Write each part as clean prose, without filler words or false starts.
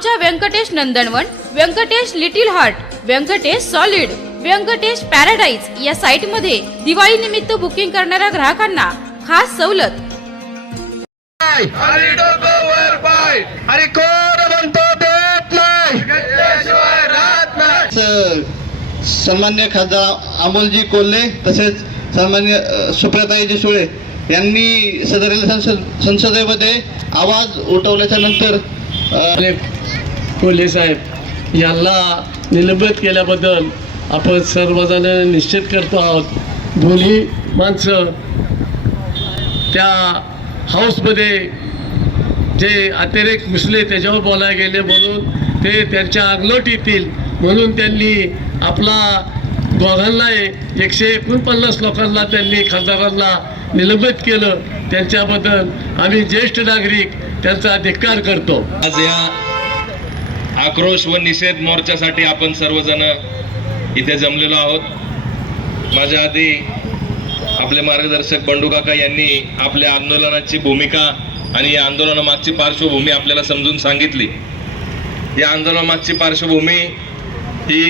आमच्या Venkatesh Nandanvan, Venkatesh little heart, Venkatesh solid, Venkatesh paradise या site मध्ये दिवाळी निमित्त बुकिंग करणाऱ्या ग्राहकांना खास सवलत. अरे कोण म्हणतो देत नाही, सन्मान्य खासदार अमोलजी कोल्हे तसेच सन्मान्य सुप्रियाताईजी सुळे यांनी सदरील संसदेमध्ये आवाज उठवल्याच्या नंतर कोल्हे साहेब यांना निलंबित केल्याबद्दल आपण सर्वजण निश्चित करतो आहोत. दोन्ही माणसं त्या हाऊसमध्ये जे अतिरेक घुसले त्याच्यावर बोलायला गेले म्हणून ते त्यांच्या अंगलट येतील म्हणून त्यांनी आपला दोघांना 149 लोकांना त्यांनी खासदारांना निलंबित केलं. त्यांच्याबद्दल आम्ही ज्येष्ठ नागरिक त्यांचा धिक्कार करतो. आज या आक्रोश व निषेध मोर्चासाठी आपण सर्वजण इथे जमलेलो आहोत. माझ्या आधी आपले मार्गदर्शक बंडू काका यांनी आपल्या आंदोलनाची भूमिका आणि या आंदोलनामागची पार्श्वभूमी आपल्याला समजून सांगितली. या आंदोलनामागची पार्श्वभूमी ही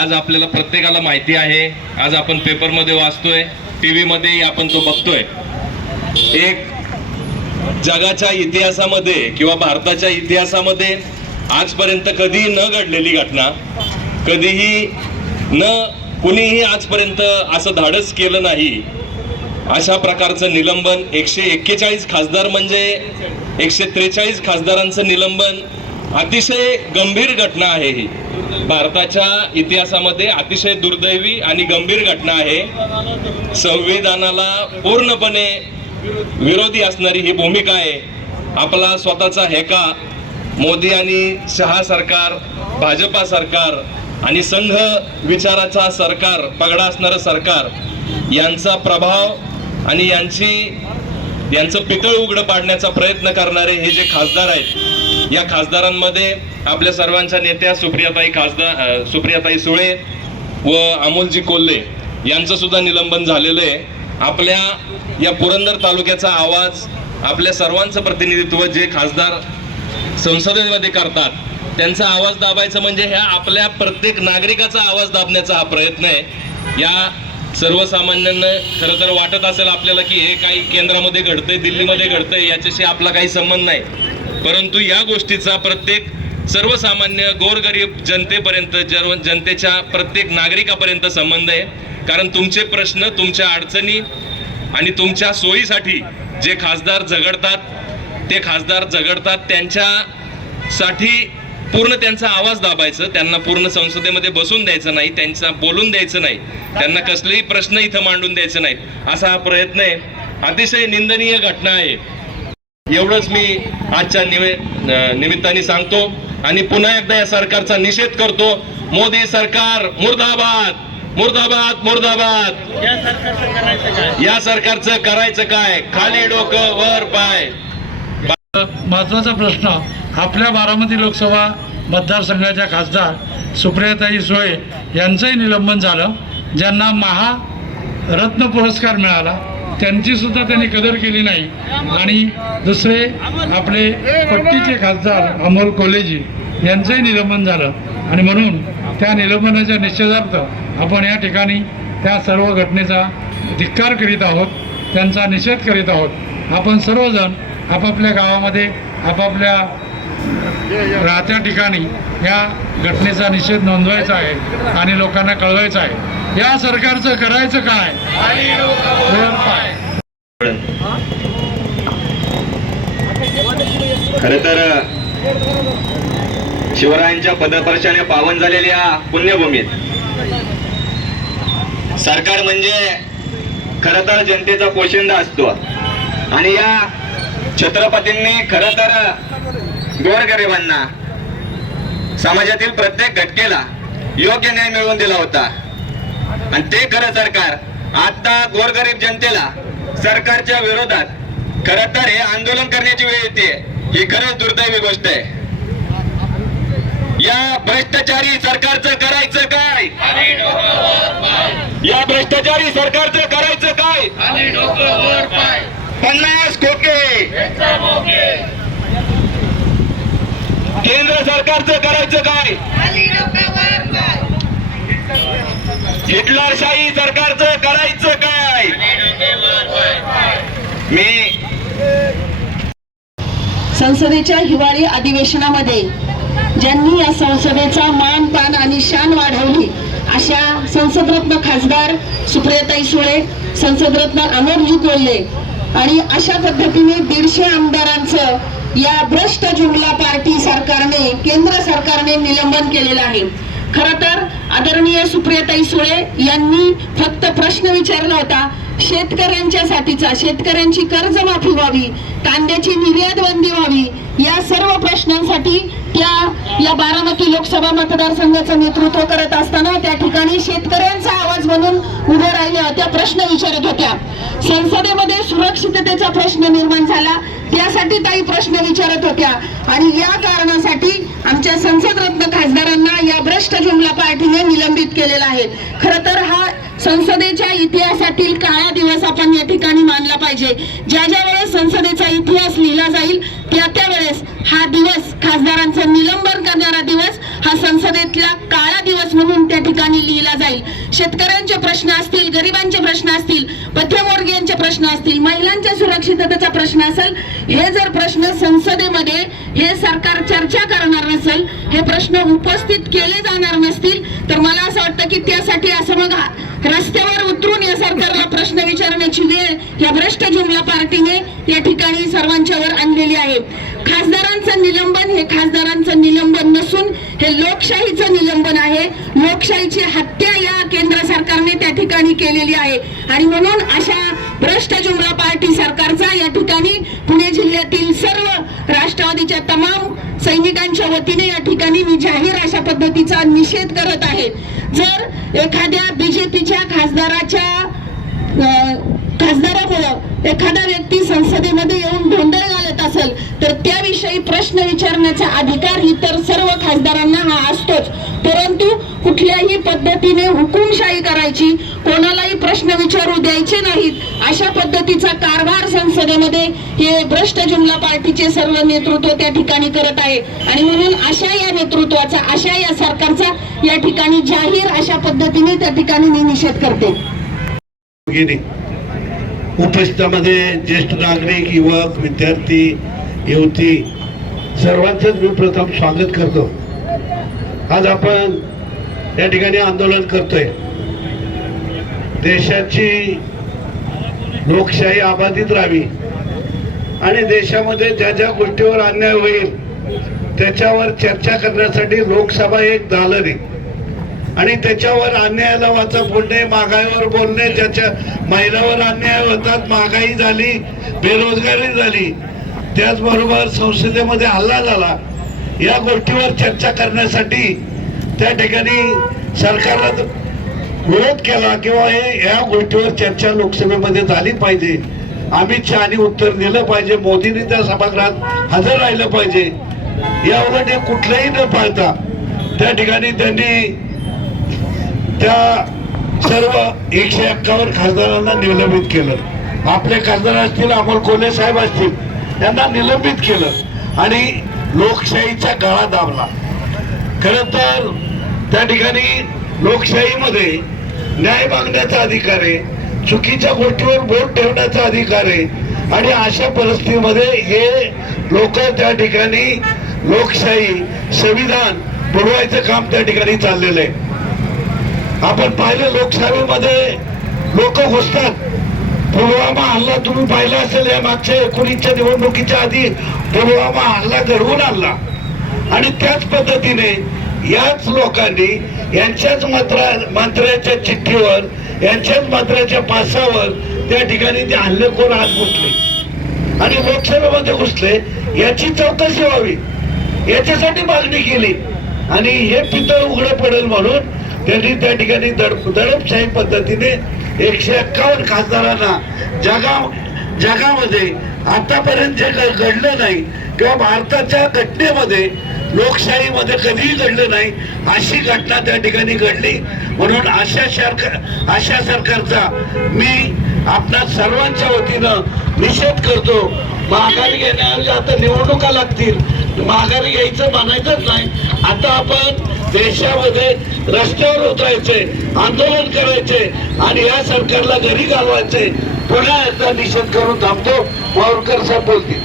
आज आपल्याला प्रत्येकाला माहिती आहे. आज आपण पेपरमध्ये वाचतोय, टीव्ही मध्ये आपण तो बघतोय. एक जगाच्या इतिहासामध्ये किंवा भारताच्या इतिहासामध्ये आजपर्यंत कधीही न घडलेली घटना, कधीही कुणीही आजपर्यंत असं धाडस केलं नाही. अशा प्रकारचं निलंबन 141 खासदार म्हणजे 143 खासदारांचं निलंबन अतिशय गंभीर घटना आहे. ही भारताच्या इतिहासामध्ये अतिशय दुर्दैवी आणि गंभीर घटना आहे. संविधानाला पूर्णपणे विरोधी असणारी ही भूमिका आहे. आपला स्वतःचा हेका मोदी आणि शहा सरकार, भाजपा सरकार आणि संघ विचाराचा सरकार, पगडा असणारं सरकार यांचा प्रभाव आणि यांचं पितळ उघडं पाडण्याचा प्रयत्न करणारे हे जे खासदार आहेत, या खासदारांमध्ये आपल्या सर्वांच्या नेत्या सुप्रियाताई सुळे व अमोलजी कोल्हे यांचं सुद्धा निलंबन झालेलं आहे. आपल्या या पुरंदर तालुक्याचा आवाज, आपल्या सर्वांचं प्रतिनिधित्व जे खासदार संसदेमध्ये करतात त्यांचा आवाज दाबायचं म्हणजे ह्या आपल्या प्रत्येक नागरिकाचा आवाज दाबण्याचा हा प्रयत्न आहे. या सर्वसामान्यांना खरं तर वाटत असेल आपल्याला की हे काही केंद्रामध्ये घडतंय, दिल्लीमध्ये घडतंय, याच्याशी आपला काही संबंध नाही. परंतु या गोष्टीचा प्रत्येक सर्वसामान्य गोरगरीब जनतेपर्यंत, जनतेच्या प्रत्येक नागरिकापर्यंत संबंध आहे. कारण तुमचे प्रश्न, तुमच्या अडचणी आणि तुमच्या सोयीसाठी जे खासदार झगडतात त्यांच्यासाठी पूर्ण त्यांचा आवाज दाबायचं, त्यांना पूर्ण संसदेमध्ये बसून द्यायचं नाही, त्यांचा बोलून द्यायचं नाही, त्यांना कसलेही प्रश्न इथं मांडून द्यायचे नाहीत, असा हा प्रयत्न आहे. अतिशय निंदनीय घटना आहे. एवढंच मी आजच्या निमित्ताने सांगतो आणि पुन्हा एकदा या सरकारचा निषेध करतो. मोदी सरकार मुर्दाबाद, मुर्दाबाद, मुर्दाबाद. या सरकारचं करायचं काय? खाली डोकं वर पाय. महत्त्वाचा प्रश्न आपल्या बारामती लोकसभा मतदारसंघाच्या खासदार सुप्रियाताई सुळे यांचंही निलंबन झालं. ज्यांना महारत्न पुरस्कार मिळाला त्यांची सुद्धा त्यांनी कदर केली नाही. आणि दुसरे आपले पट्टीचे खासदार अमोल कोल्हेजी यांचंही निलंबन झालं. आणि म्हणून त्या निलंबनाच्या निषेधार्थ आपण या ठिकाणी त्या सर्व घटनेचा धिक्कार करीत आहोत, त्यांचा निषेध करीत आहोत. आपण सर्वजण आपापल्या गावामध्ये, आपापल्या राहत्या ठिकाणी या घटनेचा निषेध नोंदवायचा आहे आणि लोकांना कळवायचं आहे. या सरकारचं करायचं काय? खरं तर शिवरायांच्या पदस्पर्शाने पावन झालेल्या पुण्यभूमीत सरकार म्हणजे खरं तर जनतेचा पोशिंदा असतो. आणि या छत्रपतींनी खरं तर गोरगरिबांना, समाजातील प्रत्येक घटकेला योग्य न्याय मिळवून दिला होता. आणि ते खरं सरकार आता गोरगरीब जनतेला सरकारच्या विरोधात खरं तर हे आंदोलन करण्याची वेळ येते. ही खरंच दुर्दैवी गोष्ट आहे. या भ्रष्टाचारी सरकारचं करायचं काय? या भ्रष्टाचारी सरकारचं करायचं काय? 50 खोके केंद्र सरकारचं करायचं काय? हिटलरशाही सरकारचं करायचं काय? मी संसदेच्या हिवाळी अधिवेशनामध्ये ज्यांनी या संसदेचा मान पान आणि शान वाढवली अशा संसदरत्न खासदार सुप्रियाताई सुळे, संसदरत्न अमोलजी कोल्हे आणि अशा पद्धतीने 150 आमदारांचं या भ्रष्ट जुमला पार्टी सरकारने, केंद्र सरकारने निलंबन केलेलं आहे. खरं तर आदरणीय सुप्रियाताई सुळे यांनी फक्त प्रश्न विचारला होता शेतकऱ्यांच्यासाठीचा, शेतकऱ्यांची कर्जमाफी व्हावी, कांद्याची निर्यात बंदी व्हावी, या सर्व प्रश्नांसाठी त्या या बारामती लोकसभा मतदारसंघाचं नेतृत्व करत असताना त्या ठिकाणी शेतकऱ्यांचा आवाज म्हणून उभ्या राहिल्या होत्या, प्रश्न विचारत होत्या. संसदेमध्ये सुरक्षिततेचा प्रश्न निर्माण झाला, त्यासाठी ताई प्रश्न विचारत होत्या आणि या कारणासाठी आमच्या संसदरत्न खासदारांना या भ्रष्ट जुमला पार्टीने निलंबित केलेला आहे. खरं तर हा संसदेच्या इतिहासातील काळा दिवस आपण या ठिकाणी मानला पाहिजे. ज्या ज्या वेळेस संसदेचा इतिहास लिहिला जाईल त्या वेळेस हा दिवस, खासदारांचं निलंबन करणारा दिवस, हा संसदेतला काळा दिवस म्हणून त्या ठिकाणी लिहिला जाईल. शेतकऱ्यांचे प्रश्न असतील, गरिबांचे प्रश्न असतील, मध्यमवर्गीयांचे प्रश्न असतील, महिलांच्या सुरक्षिततेचा प्रश्न असेल, हे जर प्रश्न संसदेमध्ये हे सरकार चर्चा करणार नसेल, हे प्रश्न उपस्थित केले जाणार नसतील, तर मला असं वाटतं की त्यासाठी असं मग रस्त्यावर उतरून या सरकारला प्रश्न विचारण्याची वेळ या भ्रष्ट जुमला पार्टीने या ठिकाणी सर्वांच्यावर आणलेली आहे. खासदारांचं निलंबन हे खासदारांचं निलंबन नसून हे लोकशाहीचं निलंबन आहे. लोकशाहीची हत्या या केंद्र सरकारने त्या ठिकाणी केलेली आहे आणि म्हणून अशा भ्रष्ट जुमला पार्टी सरकारचा या ठिकाणी पुणे जिल्ह्यातील सर्व राष्ट्रवादीच्या तमाम सैनिकांच्या वतीने या ठिकाणी मी जाहीर अशा पद्धतीचा निषेध करत आहे. जर एखाद्या बीजेपीच्या खासदारामुळे एखादा व्यक्ती संसदेमध्ये येऊन गोंधळ घालत असेल तर त्याविषयी प्रश्न विचारण्याचा अधिकार इतर सर्व खासदारांना हा असतोच, परंतु कुठल्याही पद्धतीने हुकुमशाही करायची, कोणालाही प्रश्न विचारू द्यायचे नाहीत, अशा पद्धतीचा कारभार संसदेमध्ये हे भ्रष्ट जुमला पार्टीचे सर्व नेतृत्व त्या ठिकाणी करत आहे आणि म्हणून अशा या नेतृत्वाचा, अशा या सरकारचा या ठिकाणी जाहीर अशा पद्धतीने त्या ठिकाणी मी निषेध करते. उपस्थितांमध्ये ज्येष्ठ नागरिक, युवक, विद्यार्थी, युवती सर्वांचंच मी प्रथम स्वागत करतो. आज आपण या ठिकाणी आंदोलन करतोय. देशाची लोकशाही अबाधित राहावी आणि देशामध्ये ज्या ज्या गोष्टीवर अन्याय होईल त्याच्यावर चर्चा करण्यासाठी लोकसभा एक दालन आहे आणि त्याच्यावर अन्यायाला वाचा फोडणे, महागाईवर बोलणे, ज्याच्या महिलावर अन्याय होतात, महागाई झाली, बेरोजगारी झाली, त्याचबरोबर संसदेमध्ये हल्ला झाला, या गोष्टीवर चर्चा करण्यासाठी त्या ठिकाणी सरकारला विरोध केला किंवा या गोष्टीवर चर्चा लोकसभेमध्ये झाली पाहिजे. अमित शहानी उत्तर दिलं पाहिजे, मोदींनी त्या सभागृहात हजर राहिलं पाहिजे. या उलट हे कुठलंही न पाळता त्या ठिकाणी त्यांनी त्या सर्व 151 खासदारांना निलंबित केलं. आपले खासदार असतील, अमोल कोल्हे साहेब असतील, त्यांना निलंबित केलं आणि लोकशाहीचा गळा दाबला. खरं तर त्या ठिकाणी लोकशाहीमध्ये न्याय मागण्याचा अधिकार आहे, चुकीच्या गोष्टीवर बोट ठेवण्याचा अधिकार आहे आणि अशा परिस्थितीमध्ये हे लोक त्या ठिकाणी लोकशाही, संविधान बुडवायचं काम त्या ठिकाणी चाललेलं आहे. आपण पाहिलं लोकसभेमध्ये लोक घुसतात. पुलवामा हल्ला तुम्ही पाहिला असेल, या मागच्या 19च्या निवडणुकीच्या आधी पुलवामा हल्ला घडवून आणला आणि त्याच पद्धतीने याच लोकांनी यांच्याच मंत्र्याच्या चिठ्ठीवर, यांच्याच मंत्र्याच्या पासावर त्या ठिकाणी ते हल्लेखोर हात घुसले आणि लोकसभेमध्ये घुसले. याची चौकशी व्हावी याच्यासाठी मागणी केली आणि हे पितळ उघडं पडेल म्हणून त्यांनी त्या ठिकाणी दडपशाही पद्धतीने 151 खासदारांना जगामध्ये आतापर्यंत जे घडलं नाही किंवा भारताच्या घटनेमध्ये, लोकशाहीमध्ये कधीही घडलं नाही अशी घटना त्या ठिकाणी घडली. म्हणून अशा सरकारचा मी आपणा सर्वांच्या वतीनं निषेध करतो. महागाई घेण्याऐवजी आता निवडणुका लागतील माघारी घ्यायचं म्हणायचंच नाही. आता आपण देशामध्ये रस्त्यावर उतरायचे, आंदोलन करायचे आणि या सरकारला घरी घालवायचे. पुन्हा एकदा निषेध करून थांबतो. वावरकर साहेब बोलतील.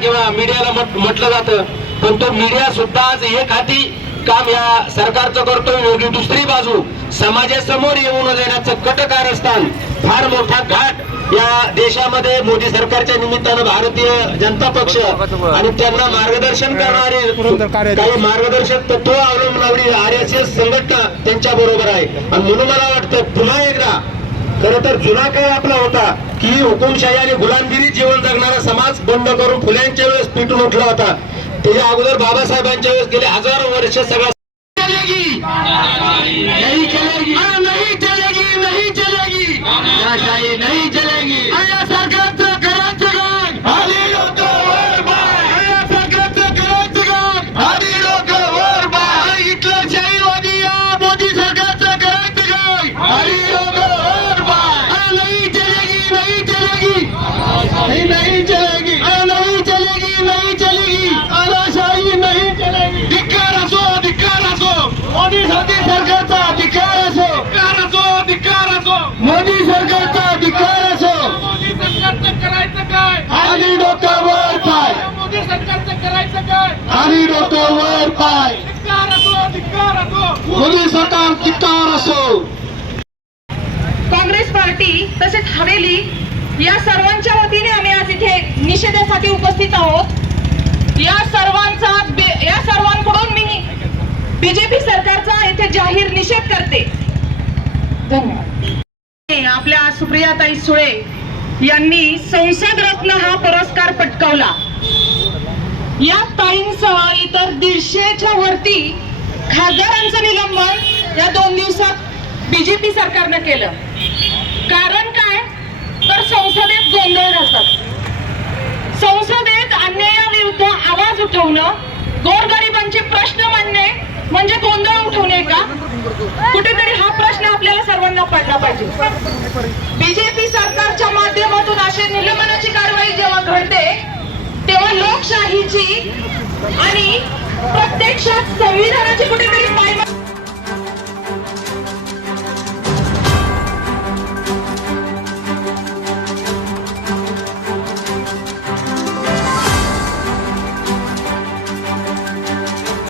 किंवा मीडियाला म्हटलं जातं, पण तो मीडिया सुद्धा आज एक हाती काम या सरकारचं करतोय. दुसरी बाजू समाजासमोर येऊन देण्याचं कटकारस्थान, फार मोठा घाट या देशामध्ये मोदी सरकारच्या निमित्तानं भारतीय जनता पक्ष आणि त्यांना मार्गदर्शन करणारी काही मार्गदर्शक तत्व अवलंबणारी RSS संघटना त्यांच्या बरोबर आहे. आणि म्हणून मला वाटतं पुन्हा एकदा खरं तर जुना काळ आपला होता की हुकुमशाही आणि गुलामगिरी जीवन जगणारा समाज बंद करून फुल्यांच्या वेळेस पिटून उठला होता. त्याच्या अगोदर बाबासाहेबांच्या वेळेस गेले हजारो वर्ष सगळा चलेगी नहीं चलेगी नहीं चलेगी नहीं चलेगी नहीं चलेगी. सरकारचं करायचं काय? आधी लोक वर बाय. सरकारचं करायचं काय? आधी लोक वर बाय. इथलं शाहीवादी मोदी सरकारचं करायचं काय? आधी लोक वर बाय. नहीं चलेगी नहीं चलेगी नहीं चलेगी नहीं चलेगी नहीं चलेगी. शाही नहीं चलेगी. धिक्कार असो मोदी सरकारचा अधिकार असो. मोदी सरकारचा अधिकार असो. मोदी सरकारचं करायचं काय? आणि डोक्यावर पाय. मोदी सरकारचं करायचं काय? आणि डोक्यावर पाय. धिक्कार असो. मोदी सरकार धिक्कार असो. काँग्रेस पार्टी तसेच हवेली या सर्वांच्या वतीने आम्ही आज इथे निषेधासाठी उपस्थित आहोत. या सर्वांकडून मी बीजेपी सरकारचा येथे जाहीर निषेध करते. धन्यवाद. आपल्या सुप्रियाताई सुळे यांनी संसद रत्न हा पुरस्कार पटकावला. या ताईंसह इतर 150च्या वरती खासदारांचं निलंबन या 2 दिवसात बीजेपी सरकारनं केलं. कारण काय तर संसदेत गोंधळ घालतात. संसदेत अन्यायाविरुद्ध आवाज उठवणं, गोरगरिबांचे प्रश्न मांडणे म्हणजे गोंधळ उठवणे का? कुठेतरी हा प्रश्न आपल्याला सर्वांना पडला पाहिजे. बीजेपी सरकारच्या माध्यमातून अशी निलंबनाची कारवाई जेव्हा घडते तेव्हा लोकशाहीची आणि प्रत्यक्षात संविधानाची कुठेतरी